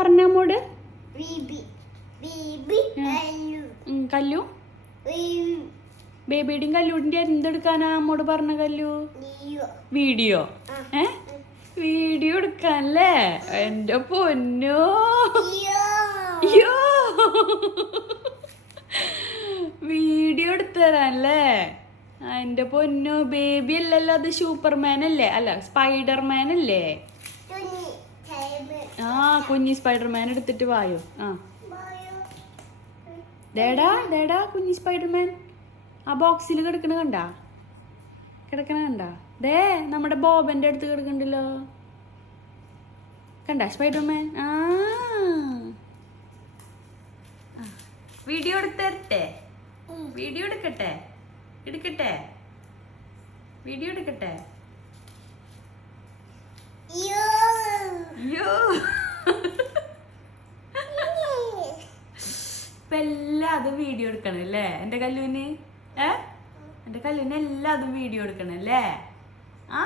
പറഞ്ഞ അമ്മോട് കല്ലു ബേബിയുടെയും കല്ലൂടിന്റെ എന്തെടുക്കാനാ അമ്മോട് പറഞ്ഞ കല്ലു video video എടുക്കാനല്ലേ എന്റെ പൊന്നോ അയ്യോ വീഡിയോ എടുത്തരാനല്ലേ എന്റെ പൊന്നോ ബേബി അല്ലല്ലോ അത് സൂപ്പർമാൻ അല്ലേ അല്ല സ്പൈഡർമാൻ അല്ലേ ആ കുഞ്ഞി സ്പൈഡർമാൻ എടുത്തിട്ട് വായോ ദേടാ കുഞ്ഞി സ്പൈഡർമാൻ ആ ബോക്സിൽ കിടക്കണ കണ്ട ദേ നമ്മുടെ ബോബന്റെ അടുത്ത് കിടക്കണ്ടല്ലോ കണ്ട സ്പൈഡർമാൻ വീഡിയോ എടുത്തരട്ടെ വീഡിയോ എടുക്കട്ടെ വീഡിയോ എടുക്കട്ടെ അയ്യോ ഇപ്പൊ എല്ലാം അതും വീഡിയോ എടുക്കണല്ലേ എന്റെ കല്ലുവിന് എന്റെ കല്ലുവിന് എല്ലാം അതും വീഡിയോ എടുക്കണല്ലേ ആ